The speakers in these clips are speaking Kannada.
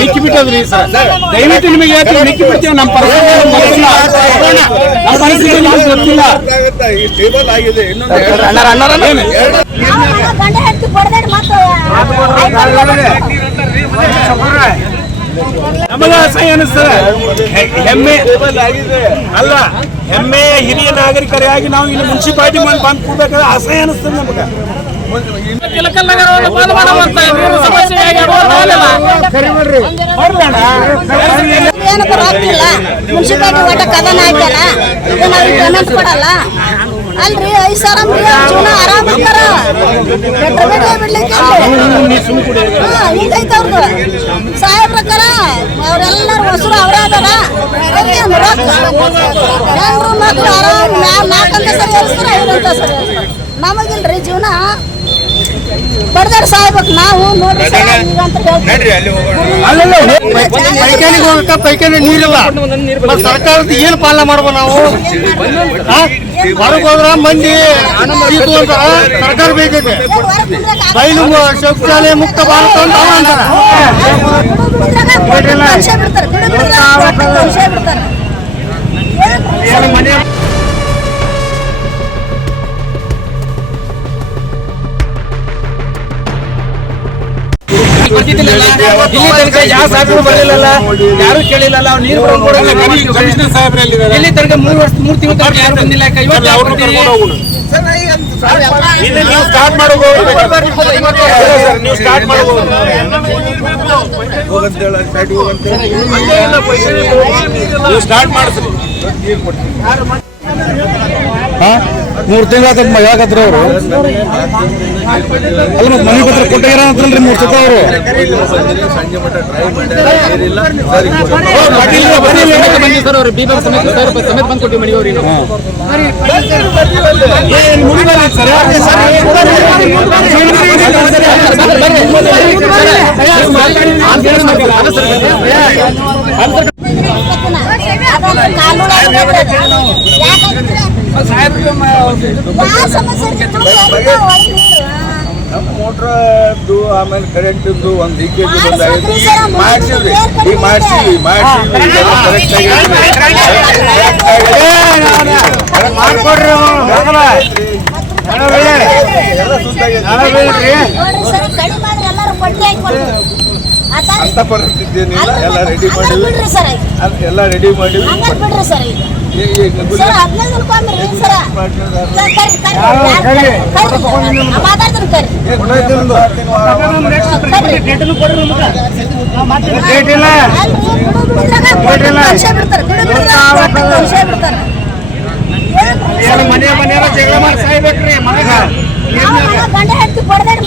ಮಿಕ್ಕಿ ಬಿಟ್ಟದ್ರಿ ಸರ್, ದಯವಿಟ್ಟು ನಿಮಗೆ ಹೇಳ್ತೀವಿ, ಮಿಕ್ಕಿ ಬಿಡ್ತೀವಿ. ನಮ್ಮ ಪರಿಸ್ಥಿತಿ ನಮ್ಗೆ ಗೊತ್ತಿಲ್ಲ. ನಮಗ ಅಸಹ್ಯ ಅನಿಸ್ತದೆ. ಹೆಮ್ಮೆ ಅಲ್ಲ, ಹೆಮ್ಮೆ ಹಿರಿಯ ನಾಗರಿಕರಾಗಿ ನಾವು ಇಲ್ಲಿ ಮುನ್ಸಿಪಾಲಿಟಿ ಬಂದು ಕೂಡ್ಬೇಕಾದ್ರೆ ಅಸಹ್ಯ ಅನಿಸ್ತದೆ ನಮಗ. ಮುನ್ಸಿಪಾಲಿಟಿ ಒಟ್ಟ ಕದನ ಹಾಕ್ಯಾರ, ಪೇಮೆಂಟ್ ಕೊಡಲ್ಲ ಅಲ್ರಿ. 5,000 ಜೀವನ ಆರಾಮ ಈಗೈತೆ ಅವ್ರದ್ದು ಸಾಯ ಪ್ರಕಾರ. ಅವ್ರೆಲ್ಲರೂ ಹೊಸರು ಅವರೇ ಅದಾರ. ಹೆಂಗ್ರು ಮಕ್ಳು ಆರಾಮ್ 4 ಅಂತ ಸರಿ ಹೇಳ್ತಾರೆ, 5 ಅಂತ ಸರಿ ಹೇಳ್ತಾರೆ. ನಮಗಿಲ್ರಿ ಜೀವನ ಬಡ್ದಾಡ್ ಸಾಯ್ಬೇಕು ನಾವು. ನೋಡ್ರಿ ಪೈಖಾನಿಗೆ ಹೋಗಕ್ಕ ಪೈಖಾನೆ ನೀರಿಲ್ಲ, ಸರ್ಕಾರದ ಏನು ಪಾಲನೆ ಮಾಡ್ಬೋ ನಾವು? ಹೊರಗೆ ಹೋದ್ರ ಮಂದಿ ಸರ್ಕಾರ ಬೇಕೈತೆ. ಬಯಲು ಶೌಚಾಲಯ ಮುಕ್ತ ಭಾರತ ಅಂತ ಅಂತಾರ. ಯಾವ ಸಾಹೇಬರು ಬರಲಿಲ್ಲ, ಯಾರು ಕೇಳಿಲ್ಲ. ನೀರು ಕಮಿಷನರ್ ಸಾಹೇಬ್ರಲ್ಲಿ ಇಲ್ಲಿ ತನಕ 3 ತಿಂಗಳ ತನಕ ಯಾರು ಬಂದಿಲ್ಲ. ನೀವು ಸ್ಟಾರ್ಟ್ ಮಾಡಬಹುದು, ನೀವು ಸ್ಟಾರ್ಟ್ ಮಾಡಬಹುದು. ನೀವು ಸ್ಟಾರ್ಟ್ ಮಾಡಿಸ್ರಿ. 3 ತಿಂಗಳ ಯಾಕತ್ರ ಅವರು ಅಲ್ಲ, ಮತ್ತೆ ಮನೆ ಪತ್ರ ಕೊಟ್ಟಾರ ಅಂತಲ್ರಿ 3 ಸತ ಅವರು. ಸಮೇತ ಬಂದು ಕೊಟ್ಟಿವಿ ಮನೆ ಅವ್ರಿಗೆ. ಮೋಟ್ರದ್ದು ಆಮೇಲೆ ಕರೆಂಟ್ದು ಒಂದು ಲೀಕೇಜ್ ಬಂದಾಗಿದೆ. ಮಾಡಿಸಿದ್ರಿ, ಈಗ ಮಾಡಿಸಿವಿ ಕರೆಕ್ಟ್ ಆಗಿ ಅಂತ ಪರಿಸ್ಥಿತಿಯೇನಿಲ್ಲ. ಎಲ್ಲ ರೆಡಿ ಮಾಡಿವಿ, ಎಲ್ಲ ರೆಡಿ ಮಾಡಿವಿ. ಮನೆಯ ಜಗಳ ಮಾಡಿ ಸಾಯ್ಬೇಕ್ರಿ. ಗಂಡ ಹೆಂಡತಿ ಕೊಡಬೇಡಿ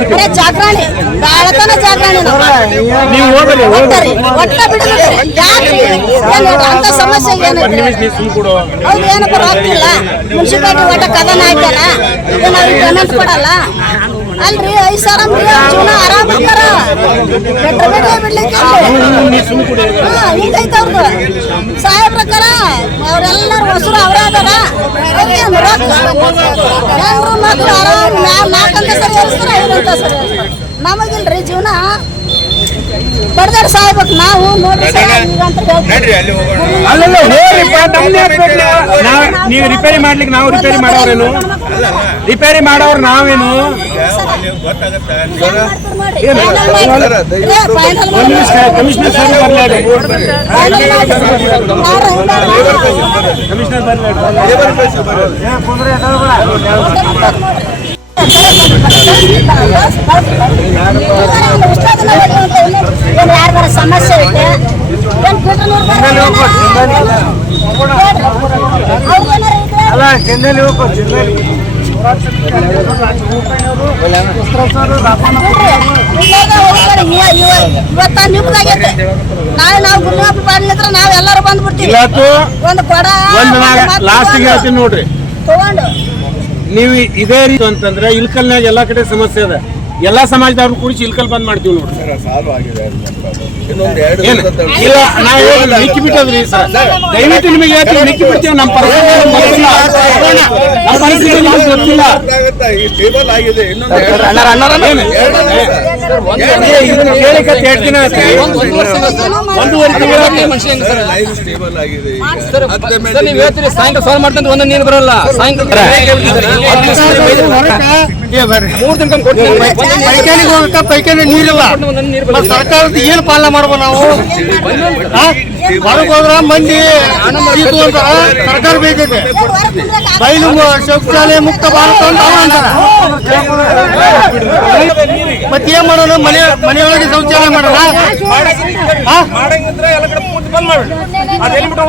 ಮತ್ತೆ ಜಾಗರಣೆ ಬಾಳತನ ಜಾಗರಣೆ ಒಟ್ಟ ಬಿಡಬೇಡಿ. ಅಂತ ಸಮಸ್ಯೆ ಅವ್ರು ಏನಪ್ಪ ಆಗ್ತಿಲ್ಲ. ಮುನ್ಸಿಪಾಲಿಟಿ ಒಟ್ಟ ಕದನ ಹಾಕ್ಯಾರ, ಅವ್ರಿಗೆ ಪೇಮೆಂಟ್ ಕೊಡಲ್ಲ ಅಲ್ರಿ. 5,000 ಜೀವನ ಆರಾಮ ಈಗೈತೆ ಅವ್ರದ್ದು ಸಾಯ ಪ್ರಕಾರ. ಅವ್ರೆಲ್ಲರೂ ಹೊಸರು ಅವರೇ ಅದಾರ. ಹೆಂಗ್ರು ಮಕ್ಳು ಆರಾಮ್ 4 ಅಂತ ಸರಿ ಹೇಳ್ತಾರೆ, 5 ಅಂತ ಸರಿ ಹೇಳ್ತಾರೆ. ನಮಗಿಲ್ರಿ ಜೀವನ ಬಡ್ದಾಡ್ ಸಾಯ್ಬೇಕು ನಾವು. ನೋಡ್ರಿ ನೀವು ರಿಪೇರಿ ಮಾಡ್ಲಿಕ್ಕೆ ನಾವು ರಿಪೇರಿ ಮಾಡೋರೇನು? ರಿಪೇರಿ ಮಾಡೋರು ನಾವೇನು? ಕಮಿಷನರ್ ಸರ್ ಬರ್ಲಾಡಿ, ಕಮಿಷನರ್ ಯಾರ ಸಮಸ್ಯೆ ಐತೆ ಇವತ್ತ ನಿಮ್ದಾಗೈತೆ. ನಾಳೆ ನಾವು ಗುರುವಾರ ಬಾಡ್ಲಿತ್ರ ನಾವ್ ಎಲ್ಲಾರು ಬಂದ್ಬಿಡ್ತೀವಿ. ಒಂದು ಕೊಡ ಲಾಸ್ಟಿಗೆ ಹೇಳ್ತೀನಿ ನೋಡ್ರಿ, ತಗೊಂಡು ನೀವು ಇದೇ ರೀತಿ ಅಂತಂದ್ರೆ ಇಲ್ಕಲ್ನಾಗ ಎಲ್ಲಾ ಕಡೆ ಸಮಸ್ಯೆ ಅದ. ಎಲ್ಲಾ ಸಮಾಜದವ್ರು ಕೂಡಿ ಚಿಲ್ಕಲ್ ಬಂದ್ ಮಾಡ್ತೀವಿ ನೋಡ್ರಿ. ಸರ್ ಸಾಲ್ವ್ ಆಗಿದೆ ಇನ್ನೊಂದು 2 ಏನು ದಿವಸ ಇಲ್ಲ ನಾವು ಮಿಕ್ಕಿ ಬಿಟ್ಟದ್ರಿ ಸರ್. ದಯವಿಟ್ಟು ನಿಮಗೆ ಹೇಳ್ತೀವಿ ಮಿಕ್ಕಿ ಬಿಡ್ತೀವಿ. ನಮ್ಮ ಪರಿಸ್ಥಿತಿ ಗೊತ್ತಿಲ್ಲ. ಈ ಸ್ಟೇಬಲ್ ಆಗಿದೆ ಇನ್ನೊಂದು ಕೇಳಿಕತ್ತೆ 2 ದಿನ ಆಯ್ತು. 1.5 ತಿಂಗಳ ಸ್ಟೇಬಲ್ ಆಗಿದೆ ನೀವು ಹೇಳ್ತೀರಿ ಸಾಯಂಕಾಲ ಫೋನ್ ಮಾಡ್ತಂದ್ರೆ ಒಂದೊಂದು ನೀರು ಬರಲ್ಲ. ಸಾಯಂಕಾಲ 3 ದಿನ ಪೈಖಾನಿಗೆ ಹೋಗಕ್ಕ ಪೈಖಾನೆ ನೀರಿಲ್ಲ. ಸರ್ಕಾರದ ಏನು ಪಾಲನೆ ಮಾಡ್ಬೋದು ನಾವು? ಹೊರಗೆ ಹೋದ್ರ ಮಂದಿ ಶೀತ ಅಂತಾರ, ಸರ್ಕಾರ ಬೇಕೈತೆ. ಬಯಲು ಶೌಚಾಲಯ ಮುಕ್ತ ಭಾರತ ಅಂತ ಅವ ಅಂತಾರ. ಮತ್ತೆ ಏನ್ ಮಾಡೋಣ? ಮನೆಯೊಳಗೆ ಶೌಚಾಲಯ ಮಾಡೋಣ? ಮಾಡಂಗಿದ್ರೆ ಎಲ್ಲ ಕಡೆ ಪೂರ್ತಿ ಬಂದ್ ಮಾಡಿ ಅದೆಲ್ಲಿ ಬಿಟ್ಟು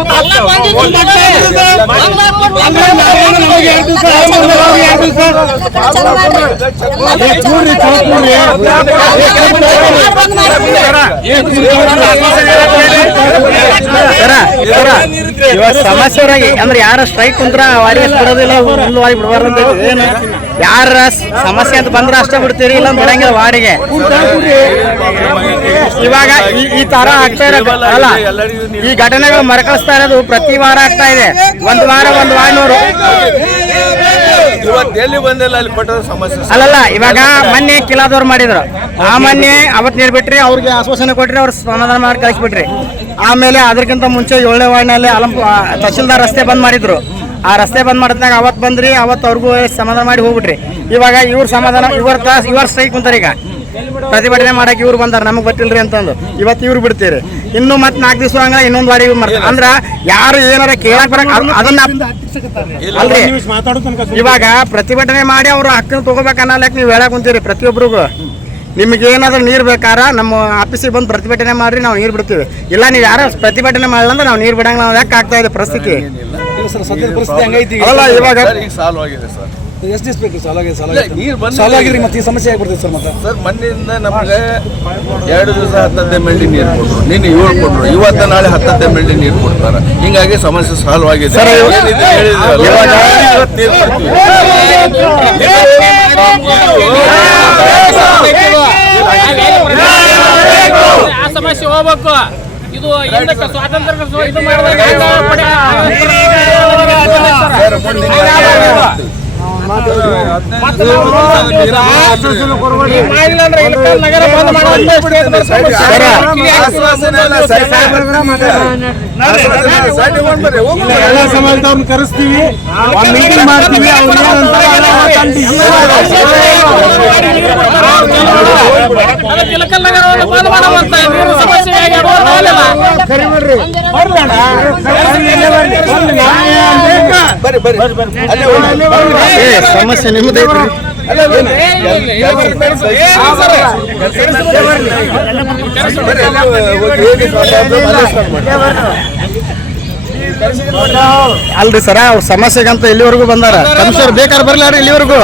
ಇವಾಗ ಸಮಸ್ಯೆ ಅಂದ್ರೆ ಯಾರ ಸ್ಟ್ರೈಕ್ ಕುಂತ್ರ ವಾರಿಗೆ ಬಿಡೋದಿಲ್ಲ, ಹುಲ್ಲುವಾರಿ ಬಿಡಬಾರ್ದು. ಏನು ಯಾರ ಸಮಸ್ಯೆ ಅಂತ ಬಂದ್ರೆ ಅಷ್ಟೇ ಬಿಡ್ತೀರಿ, ಇಲ್ಲ ಬಿಡಂಗಿಲ್ಲ ವಾರಿಗೆ. ಇವಾಗ ಈ ತರ ಆಗ್ತಾ ಇರೋದು ಅಲ್ಲ, ಈ ಘಟನೆಗಳು ಮರಕಳಿಸ್ತಾ ಇರೋದು ಪ್ರತಿ ವಾರ ಆಗ್ತಾ ಇದೆ. ಒಂದು ವಾರನೂರು ಇವತ್ತು ಎಲ್ಲಿ ಬಂದಿಲ್ಲ ಅಲ್ಲಿ ಕೊಟ್ಟದ ಸಮಸ್ಯೆ ಅಲ್ಲಲ್ಲ. ಇವಾಗ ಮೊನ್ನೆ ಕಿಲಾದವ್ರು ಮಾಡಿದ್ರು, ಆ ಮೊನ್ನೆ ಅವತ್ತು ನೀರು ಬಿಟ್ರಿ, ಅವ್ರಿಗೆ ಆಶ್ವಾಸನೆ ಕೊಟ್ರಿ, ಅವ್ರು ಸಮಾಧಾನ ಮಾಡಿ ಕಳಿಸ್ಬಿಟ್ರಿ. ಆಮೇಲೆ ಅದಕ್ಕಿಂತ ಮುಂಚೆ 7ನೇ ವಾರ್ಡ್ನಲ್ಲಿ ತಹಶೀಲ್ದಾರ್ ರಸ್ತೆ ಬಂದ್ ಮಾಡಿದ್ರು. ಆ ರಸ್ತೆ ಬಂದ್ ಮಾಡಿದ್ನಾಗ ಅವತ್ತು ಬಂದ್ರಿ, ಅವತ್ತು ಅವ್ರಿಗೂ ಸಮಾಧಾನ ಮಾಡಿ ಹೋಗ್ಬಿಟ್ರಿ. ಇವಾಗ ಇವ್ರ ಸಮಾಧಾನ ಇವ್ರ ಸ್ಟ್ರೈಕ್ ಕುಂತಾರೆ. ಈಗ ಪ್ರತಿಭಟನೆ ಮಾಡಕ್ಕೆ ಇವ್ರು ಬಂದಾರ, ನಮಗ್ ಗೊತ್ತಿಲ್ರಿ ಅಂತಂದು ಇವತ್ತು ಇವ್ರು ಬಿಡ್ತೀರಿ. ಇನ್ನು ಮತ್ತೆ 4 ದಿವಸ ಹಂಗ ಇನ್ನೊಂದು ವಾಡಿ ಮಾಡ್ತಾರೆ. ಅಂದ್ರ ಯಾರು ಏನಾರ ಕೇಳಕ್ ಬರಕ್ ಅದನ್ನ ಅಲ್ರಿ. ಇವಾಗ ಪ್ರತಿಭಟನೆ ಮಾಡಿ ಅವ್ರ ಹಕ್ಕನ್ನು ತಗೋಬೇಕು ಅನ್ನೋಕ್ ನೀವು ಹೇಳಕ್ ಕುಂತೀರಿ ಪ್ರತಿಯೊಬ್ಬರಿಗೂ. ನಿಮ್ಗೆ ಏನಾದ್ರೂ ನೀರು ಬೇಕಾರೆ ನಮ್ಮ ಆಫೀಸಿಗೆ ಬಂದು ಪ್ರತಿಭಟನೆ ಮಾಡ್ರಿ, ನಾವು ನೀರು ಬಿಡ್ತೀವಿ. ಇಲ್ಲ ನೀವು ಯಾರು ಪ್ರತಿಭಟನೆ ಮಾಡಲ್ಲ ಅಂದ್ರೆ ನಾವು ನೀರು ಬಿಡಂಗ. ನಾವು ಯಾಕೆ ಆಗ್ತಾ ಇದೆ ಪರಿಸ್ಥಿತಿ ಅಲ್ಲ. ಇವಾಗ ಈಗ ಸಾಲ್ವ್ ಆಗಿದೆ ಸರ್. ಎಷ್ಟು ದಿವಸ ಬೇಕು? ನೀರು ಸಾಲ ಆಗಿರಿ ಮತ್ತೆ ಈ ಸಮಸ್ಯೆ ಆಗ್ಬಿಡ್ತದೆ ಸರ್. ಮತ್ತೆ ಸರ್ ಮೊನ್ನೆಯಿಂದ ನಮಗೆ 2 ದಿವಸ 10 MLD ನೀರು ಕೊಟ್ಟರು, ನಿನ್ನೆ 7 ಕೊಟ್ಟರು, ಇವತ್ತು ನಾಳೆ 10 MLD ನೀರು ಕೊಡ್ತಾರೆ. ಹಿಂಗಾಗಿ ಸಮಸ್ಯೆ ಸಾಲ್ವ್ ಆಗಿದೆ. ಆ ಸಮಸ್ಯೆ ಹೋಗ್ಬೇಕು. ಇದು ಸ್ವಾತಂತ್ರ್ಯ ಇದು ಮಾಡಿದಾಗ ಎಲ್ಲ ಸಮಾಜದವ್ರನ್ನ ಕರೆಸ್ತೀವಿ, ಮೀಟಿಂಗ್ ಮಾಡ್ತೀವಿ. ಸಮಸ್ಯೆ ನಿಮ್ಮದೇ ಅಲ್ರಿ ಸರ. ಅವ್ರ ಸಮಸ್ಯೆಗಂತ ಇಲ್ಲಿವರೆಗೂ ಬಂದಾರ. ಕಮಿಷನರ್ ಬೇಕಾದ್ರೆ ಬರ್ಲಾರಿ ಇಲ್ಲಿವರೆಗೂ.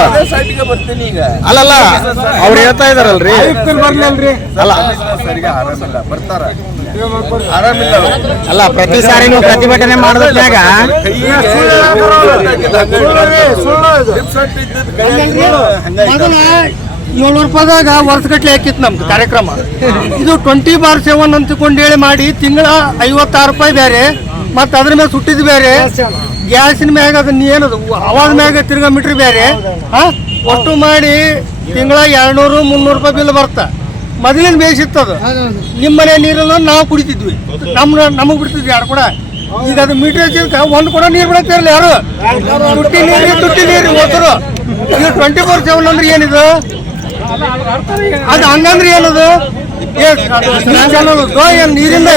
ಅಲ್ಲಲ್ಲ ಅವ್ರು ಹೇಳ್ತಾ ಇದಾರಲ್ರಿ. ಅಲ್ಲ ಅಲ್ಲ ಪ್ರತಿ ಸಾರಿ ನೀವು ಪ್ರತಿಭಟನೆ ಮಾಡಿದಾಗ 700 ರೂಪಾಯಿದಾಗ ವರ್ಷಗಟ್ಲೆ ಹಾಕಿತ್ತು ನಮ್ದು ಕಾರ್ಯಕ್ರಮ. ಇದು 20/7 ಅಂತಕೊಂಡು ಹೇಳಿ ಮಾಡಿ ತಿಂಗಳ 56 ರೂಪಾಯಿ ಬೇರೆ, ಮತ್ತು ಅದ್ರ ಮೇಲೆ ಸುಟ್ಟಿದ್ದು ಬೇರೆ, ಗ್ಯಾಸಿನ ಮ್ಯಾಗ ಅದನ್ನ ಏನದು ಅವಾದ ಮ್ಯಾಗ ತಿರ್ಗಾ ಮೀಟ್ರ್ ಬೇರೆ. ಒಟ್ಟು ಮಾಡಿ ತಿಂಗಳ 200-300 ರೂಪಾಯಿ ಬಿಲ್ ಬರ್ತಾ. ಮೊದಲಿನ ಬೇಯಿಸಿತ್ತದು. ನಿಮ್ಮ ಮನೆ ನೀರನ್ನು ನಾವು ಕುಡಿತಿದ್ವಿ, ನಮಗೆ ಬಿಡ್ತಿದ್ವಿ 2 ಕೂಡ. ಈಗ ಅದು ಮೀಟರ್ ಹಚ್ಚಿದ್ಕ 1 ಕೂಡ ನೀರು ಬಿಡಕ್ಕೆ ಇರಲಿ ಯಾರು. ತುಟ್ಟಿ ನೀರು ಹೋದ್ರು. ಈಗ 24/7 ಅಂದ್ರೆ ಏನಿದು? ಅದು ಹಂಗಂದ್ರೆ ಏನದು? ನೀರಿಂದ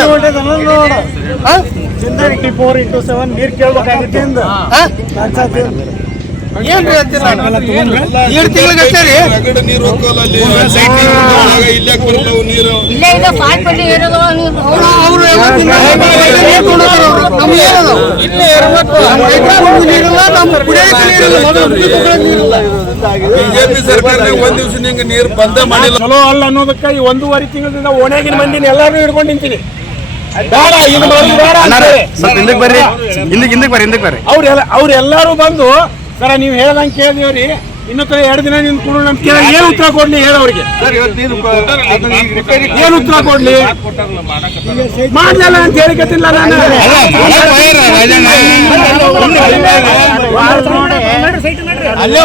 24/7 ನೀರು ಕೇಳ್ಬೇಕಾಗುತ್ತೆ. ಏನ್ರಿ ಅಂತಿಲ್ಲ 7 ತಿಂಗಳಿಗೆ ರೀ. ಬಿಜೆಪಿ ಸರ್ಕಾರ 1 ದಿವಸ ನಿಂಗೆ ನೀರು ಬಂದ ಮಾಡಿಲ್ಲ. ಚಲೋ ಅಲ್ಲ ಅನ್ನೋದಕ್ಕೆ ಈ 1.5 ತಿಂಗಳಿಂದ ಓಣ್ಯಾಗಿನ ಮಂದಿನ ಎಲ್ಲಾರು ಹಿಡ್ಕೊಂಡು ನಿಂತೀನಿ. ಹಿಂದಕ್ಕೆ ಬರ್ರಿ. ಅವ್ರೆಲ್ಲಾರು ಬಂದು ಸರ ನೀವು ಹೇಳ್ದಂಗೆ ಕೇಳಿದೀವ್ರಿ, ಇನ್ನೊಂದು 2 ದಿನ ನಿಂತ್ಕೊಂಡು ನಮ್ ಏನ್ ಉತ್ತರ ಕೊಡ್ಲಿ ಹೇಳೋರಿಗೆ ಏನ್ ಉತ್ತರ ಕೊಡ್ಲಿ ಮಾಡ್ಲಲ್ಲ ಅಂತ ಹೇಳಿಕತ್ತಿಲ್ಲ ನಾನು ಅಲ್ಲೇ